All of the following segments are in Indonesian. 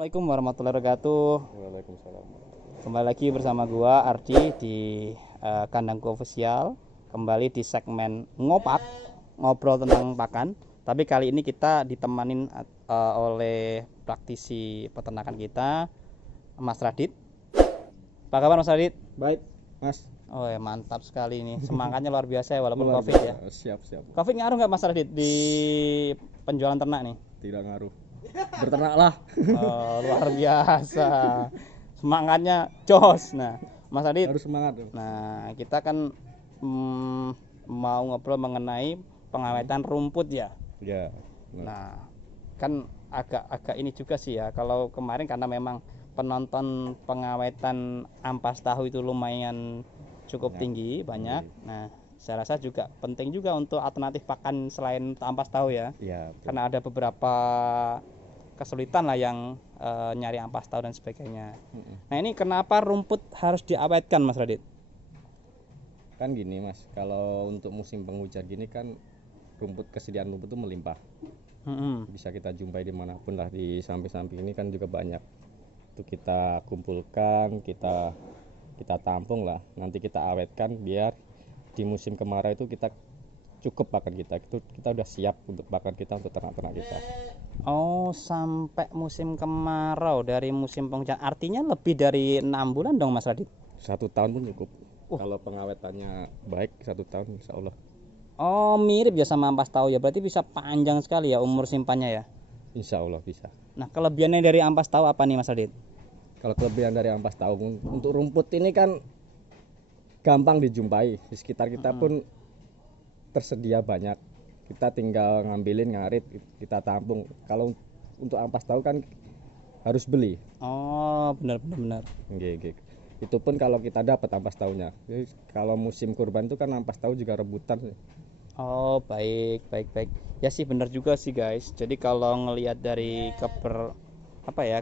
Assalamualaikum warahmatullahi wabarakatuh. Waalaikumsalam. Kembali lagi bersama gua Ardi di Kandangku Official. Kembali di segmen ngopak, ngobrol tentang pakan. Tapi kali ini kita ditemanin oleh praktisi peternakan kita, Mas Radit. Apa kabar Mas Radit? Baik, Mas. Oh ya, mantap sekali ini. Semangatnya luar biasa ya walaupun Luar Covid ya. biasa. Siap. Covid ngaruh nggak Mas Radit di penjualan ternak nih? Tidak ngaruh. Berternaklah. Oh, luar biasa. Semangatnya jos. Nah, Mas Adit. Harus semangat. Nah, kita kan mau ngobrol mengenai pengawetan rumput ya. Ya. Nah, kan agak ini juga sih ya. Kalau kemarin karena memang penonton pengawetan ampas tahu itu lumayan cukup tinggi, banyak. Nah, saya rasa juga penting juga untuk alternatif pakan selain ampas tahu ya. Iya. Karena ada beberapa kesulitan lah yang nyari ampas tahu dan sebagainya. Nah, ini kenapa rumput harus diawetkan Mas Radit? Kan gini Mas, kalau untuk musim penghujan gini kan kesediaan rumput itu melimpah. Bisa kita jumpai dimanapun lah, di samping-samping ini kan juga banyak. Itu kita kumpulkan, kita tampung lah, nanti kita awetkan biar di musim kemarau itu kita cukup pakan kita, itu kita udah siap untuk pakan kita, untuk ternak-ternak kita. Oh, sampai musim kemarau, dari musim penghujan, artinya lebih dari 6 bulan dong Mas Radit? 1 tahun pun cukup. Kalau pengawetannya baik 1 tahun insya Allah. Oh, mirip ya sama ampas tahu ya, berarti bisa panjang sekali ya umur simpannya ya? Insya Allah bisa. Nah, kelebihannya dari ampas tahu apa nih Mas Radit? Kalau kelebihan dari ampas tahu, untuk rumput ini kan gampang dijumpai, di sekitar kita pun tersedia banyak, kita tinggal ngambilin, ngarit, kita tampung. Kalau untuk ampas tahu kan harus beli. Oh, benar. Gak. Itu pun kalau kita dapat ampas tahunya. Jadi, kalau musim kurban itu kan ampas tahu juga rebutan. Oh, baik. Ya sih benar juga sih guys. Jadi kalau ngelihat dari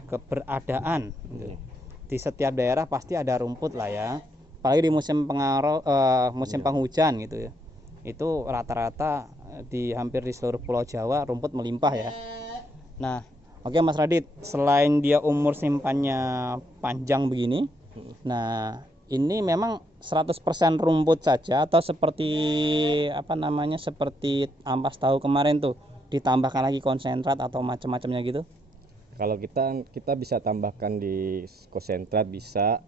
keberadaan gitu. Di setiap daerah pasti ada rumput lah ya. Apalagi di musim musim penghujan gitu ya. Itu rata-rata hampir di seluruh Pulau Jawa rumput melimpah ya. Nah, oke Mas Radit, selain dia umur simpannya panjang begini, nah ini memang 100% rumput saja atau seperti seperti ampas tahu kemarin tuh ditambahkan lagi konsentrat atau macam-macamnya gitu? Kalau kita bisa tambahkan di konsentrat, bisa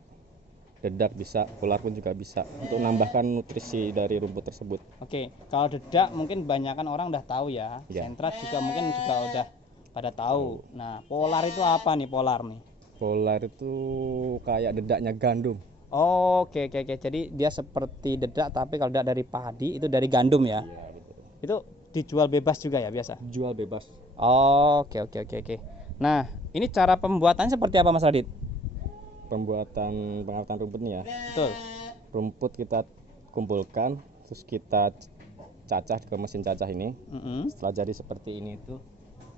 dedak, bisa polar pun juga bisa, untuk menambahkan nutrisi dari rumput tersebut. Oke, kalau dedak mungkin banyakan orang udah tahu ya. Sentrat juga mungkin juga udah pada tahu. Nah, polar itu apa nih polar nih? Polar itu kayak dedaknya gandum. Oke. Jadi dia seperti dedak tapi kalau dedak dari padi itu dari gandum ya. Iya, gitu. Itu dijual bebas juga ya biasa? Jual bebas. Oke. Nah, ini cara pembuatannya seperti apa Mas Radit? Pembuatan pengawetan rumput nih ya. Betul. Rumput kita kumpulkan, terus kita cacah ke mesin cacah ini. Setelah jadi seperti ini itu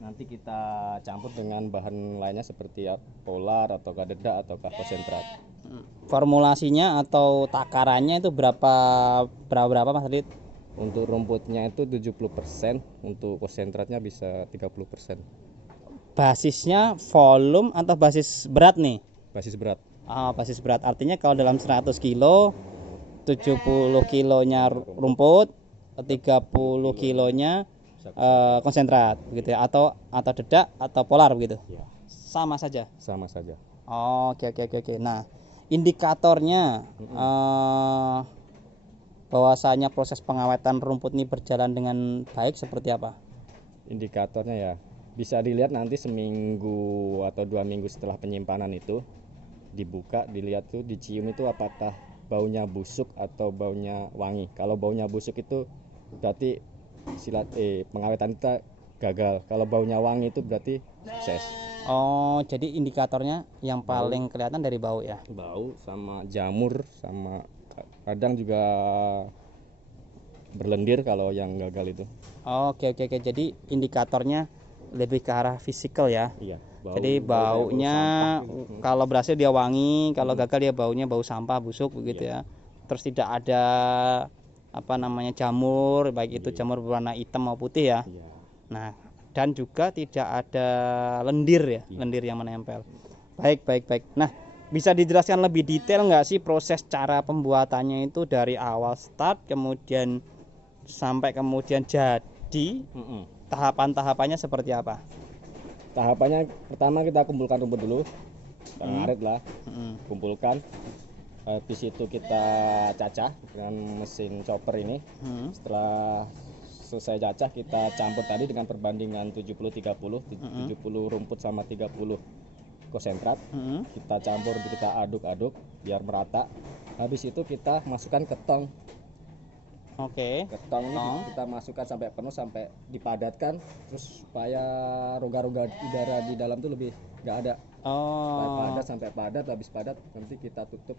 nanti kita campur dengan bahan lainnya seperti polar atau dedak atau konsentrat. Formulasinya atau takarannya itu berapa Mas Radit? Untuk rumputnya itu 70%, untuk konsentratnya bisa 30%. Basisnya volume atau basis berat nih? Basis berat. Basis berat artinya kalau dalam 100 kilo 70 kilonya rumput, 30 kilonya konsentrat gitu ya, atau dedak atau polar begitu ya. Sama saja. Oke. Nah, indikatornya bahwasanya proses pengawetan rumput ini berjalan dengan baik seperti apa? Indikatornya ya bisa dilihat nanti seminggu atau 2 minggu setelah penyimpanan itu dibuka, dilihat tuh, dicium itu apakah baunya busuk atau baunya wangi. Kalau baunya busuk itu berarti pengawetan kita gagal. Kalau baunya wangi itu berarti sukses. Oh, jadi indikatornya yang paling kelihatan dari bau ya? Bau sama jamur, sama kadang juga berlendir kalau yang gagal itu. Oke. Jadi indikatornya lebih ke arah fisikal ya? Iya. Jadi baunya kalau berhasil dia wangi, kalau gagal dia baunya bau sampah, busuk begitu ya. Terus tidak ada jamur, baik itu jamur berwarna hitam maupun putih ya. Nah, dan juga tidak ada lendir ya, lendir yang menempel. Baik. Nah, bisa dijelaskan lebih detail nggak sih proses cara pembuatannya itu dari awal start kemudian sampai kemudian jadi, tahapan-tahapannya seperti apa? Tahapannya pertama kita kumpulkan rumput dulu, kita ngarit lah, kumpulkan. Habis itu kita cacah dengan mesin chopper ini. Setelah selesai cacah kita campur tadi dengan perbandingan 70-30, 70 rumput sama 30 konsentrat. Kita campur, kita aduk-aduk biar merata. Habis itu kita masukkan ke tong. Ke tong ini kita masukkan sampai penuh, sampai dipadatkan, terus supaya rongga-rongga udara di dalam tuh lebih nggak ada. Sampai padat, habis padat nanti kita tutup,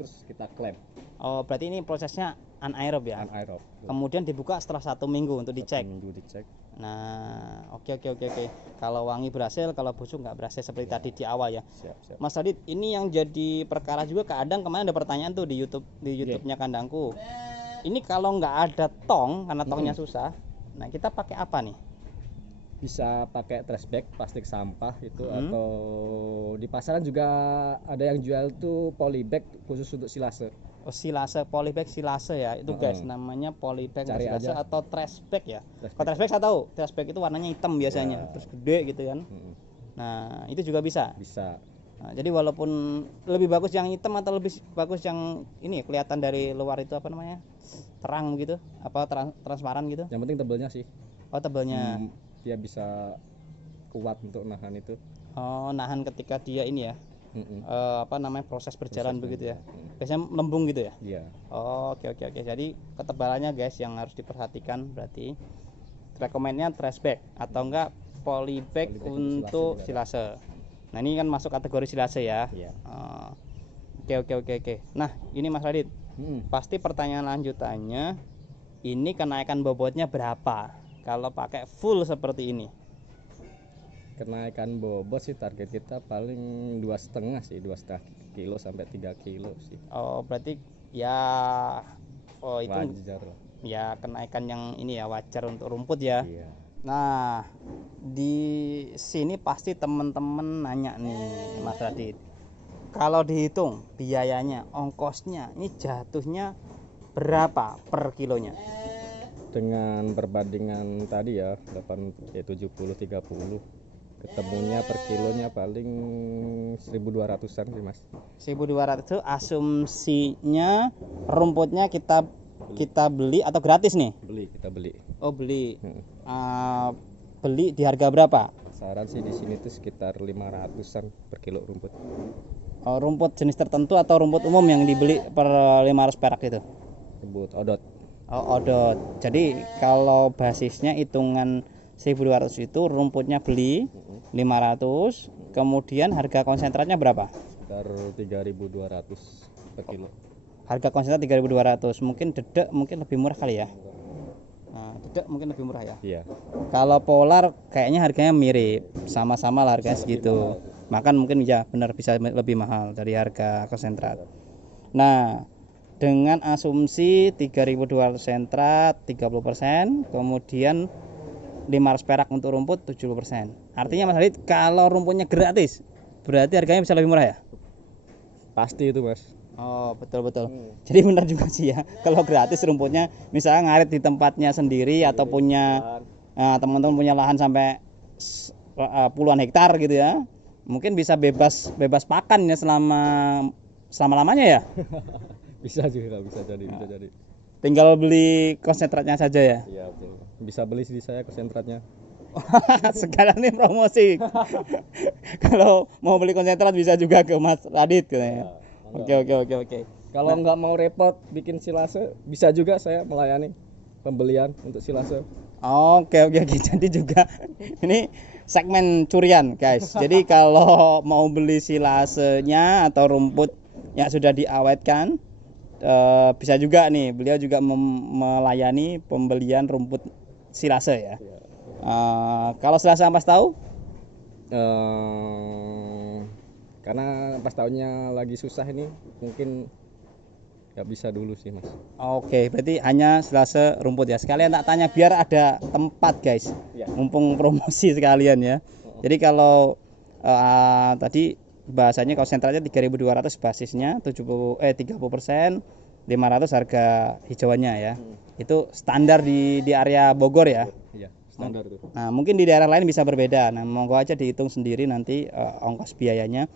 terus kita klem. Berarti ini prosesnya anaerob ya? Anaerob. Kemudian dibuka setelah 1 minggu untuk dicek. dicek. Nah, oke. Kalau wangi berhasil, kalau busuk nggak berhasil seperti tadi di awal ya. Siap. Mas Radit, ini yang jadi perkara juga kadang kemarin ada pertanyaan tuh di YouTube-nya kandangku. Ini kalau nggak ada tong, karena tongnya susah, nah kita pakai apa nih? Bisa pakai trash bag, plastik sampah itu, atau di pasaran juga ada yang jual tuh polybag khusus untuk silase. Silase, polybag silase ya, itu guys namanya polybag silase aja. atau trash bag ya. Kalau trash bag saya tahu, trash bag itu warnanya hitam biasanya, terus gede gitu kan. Nah itu juga bisa. Nah, jadi walaupun lebih bagus yang hitam atau lebih bagus yang ini kelihatan dari luar itu apa namanya, terang gitu, apa transparan gitu. Yang penting tebelnya sih. Tebelnya. Dia bisa kuat untuk nahan itu. Nahan ketika dia ini ya, apa namanya, proses berjalan begitu ya. Biasanya lembung gitu ya. Iya. Oke. Jadi ketebalannya guys yang harus diperhatikan, berarti rekomennya trash bag atau enggak polybag untuk silase. Nah ini kan masuk kategori silase ya. Iya. Oke. Nah ini Mas Radit, pasti pertanyaan lanjutannya, ini kenaikan bobotnya berapa kalau pakai full seperti ini? Kenaikan bobot sih target kita paling 2,5 sih, 2,5 kilo sampai 3 kilo sih. Berarti ya itu wajar lah. Ya kenaikan yang ini ya wajar untuk rumput ya. Iya. Nah di sini pasti teman-teman nanya nih Mas Radit, kalau dihitung biayanya, ongkosnya ini jatuhnya berapa per kilonya? Dengan perbandingan tadi ya 70-30, ketemunya per kilonya paling 1.200-an sih Mas. 1.200 itu asumsinya rumputnya kita beli atau gratis nih? Kita beli. Beli. Beli di harga berapa? Saran sih di sini tuh sekitar 500-an per kilo rumput. Rumput jenis tertentu atau rumput umum yang dibeli per 500 perak itu? Rumput odot. Odot. Jadi kalau basisnya hitungan 1.200 itu rumputnya beli 500, kemudian harga konsentratnya berapa? Sekitar 3.200 per kilo. Harga konsentrat 3.200. Mungkin dedek mungkin lebih murah kali ya. Dedek mungkin lebih murah ya. Iya. Kalau polar kayaknya harganya mirip, sama-sama lah harganya segitu. Makan mungkin ya benar bisa lebih mahal dari harga konsentrat. Nah, dengan asumsi 3.200 konsentrat 30%, kemudian 500 perak untuk rumput 70%. Artinya Mas Halid, kalau rumputnya gratis berarti harganya bisa lebih murah ya? Pasti itu Mas. Betul. Jadi benar juga sih ya, kalau gratis rumputnya misalnya ngarit di tempatnya sendiri atau punya teman-teman punya lahan sampai puluhan hektar gitu ya, mungkin bisa bebas pakan ya selama lamanya ya. bisa jadi. Tinggal beli konsentratnya saja ya. Iya betul. Bisa beli di saya konsentratnya. Sekarang nih promosi. Kalau mau beli konsentrat bisa juga ke Mas Radit katanya. Oke. Kalau nggak mau repot bikin silase, bisa juga saya melayani pembelian untuk silase. Oke. Jadi juga ini segmen curian guys. Jadi kalau mau beli silasenya atau rumput yang sudah diawetkan, bisa juga nih, beliau juga melayani pembelian rumput silase ya. Kalau silase ampas tahu? Karena pas tahunnya lagi susah ini, mungkin nggak bisa dulu sih Mas. Oke, berarti hanya silase rumput ya. Sekalian tak tanya biar ada tempat guys. Ya. Mumpung promosi sekalian ya. Jadi kalau tadi bahasanya kalau sentratnya 3.200 basisnya 30%, 500 harga hijauannya ya. Itu standar di area Bogor ya. Iya, standar tuh. Nah, mungkin di daerah lain bisa berbeda. Nah, monggo aja dihitung sendiri nanti ongkos biayanya.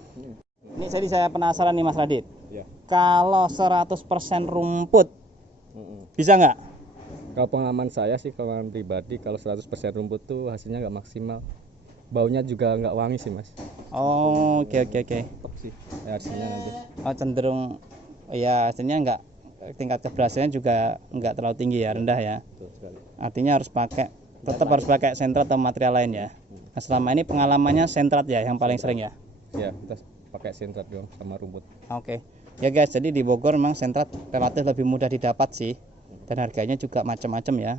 Ini jadi saya penasaran nih Mas Radit. Ya. Kalau 100% rumput bisa nggak? Kalau pengalaman saya sih, pengalaman pribadi, kalau 100% rumput tuh hasilnya nggak maksimal. Baunya juga nggak wangi sih Mas. Oh, oke. Top sih hasilnya nanti. Oh, cenderung ya hasilnya nggak, tingkat keberhasilan juga nggak terlalu tinggi ya, rendah ya. Betul sekali. Artinya tetap harus pakai sentrat atau material lain ya. Nah, selama ini pengalamannya sentrat ya yang paling sering ya. Ya, kita pakai sentrat dong sama rumput. Oke. Ya guys, jadi di Bogor memang sentrat relatif lebih mudah didapat sih. Dan harganya juga macam-macam ya.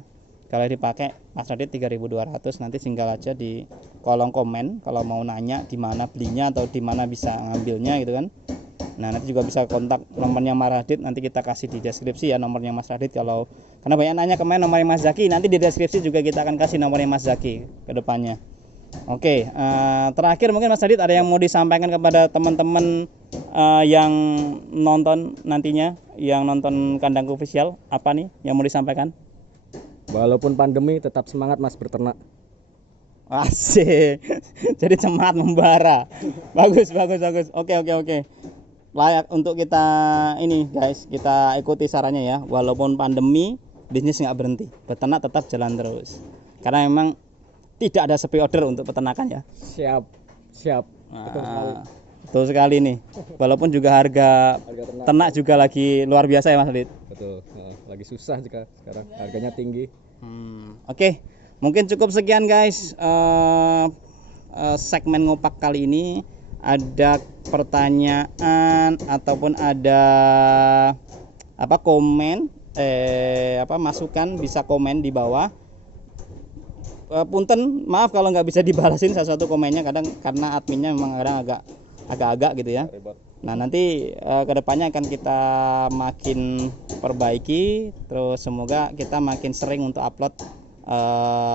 Kalau dipakai Mas Radit 3.200, nanti tinggal aja di kolom komen kalau mau nanya di mana belinya atau di mana bisa ngambilnya gitu kan. Nah, nanti juga bisa kontak nomornya Mas Radit, nanti kita kasih di deskripsi ya nomornya Mas Radit. Karena banyak nanya kemarin nomornya Mas Zaki, nanti di deskripsi juga kita akan kasih nomornya Mas Zaki ke depannya. Oke, terakhir mungkin Mas Radit ada yang mau disampaikan kepada teman-teman yang nonton nantinya, yang nonton Kandangku Official, apa nih yang mau disampaikan? Walaupun pandemi tetap semangat Mas berternak. Asik. Jadi semangat membara. Bagus. Oke. Layak untuk kita ini guys, kita ikuti sarannya ya. Walaupun pandemi, bisnis nggak berhenti. Beternak tetap jalan terus. Karena memang tidak ada sepi order untuk peternakan ya. Siap. Betul sekali nih. Walaupun juga harga ternak juga lagi luar biasa ya Mas Adit. Betul. Lagi susah juga sekarang. Harganya tinggi. Oke. Mungkin cukup sekian guys. Segmen ngopak kali ini. Ada pertanyaan ataupun ada komen, masukan, bisa komen di bawah. Punten, maaf kalau nggak bisa dibalasin satu komennya, kadang karena adminnya memang kadang agak-agak gitu ya. Nah, nanti kedepannya akan kita makin perbaiki, terus semoga kita makin sering untuk upload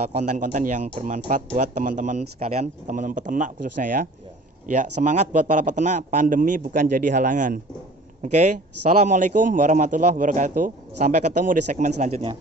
konten-konten yang bermanfaat buat teman-teman sekalian, teman-teman peternak khususnya ya. Ya, semangat buat para peternak, pandemi bukan jadi halangan. Oke, assalamualaikum warahmatullahi wabarakatuh. Sampai ketemu di segmen selanjutnya.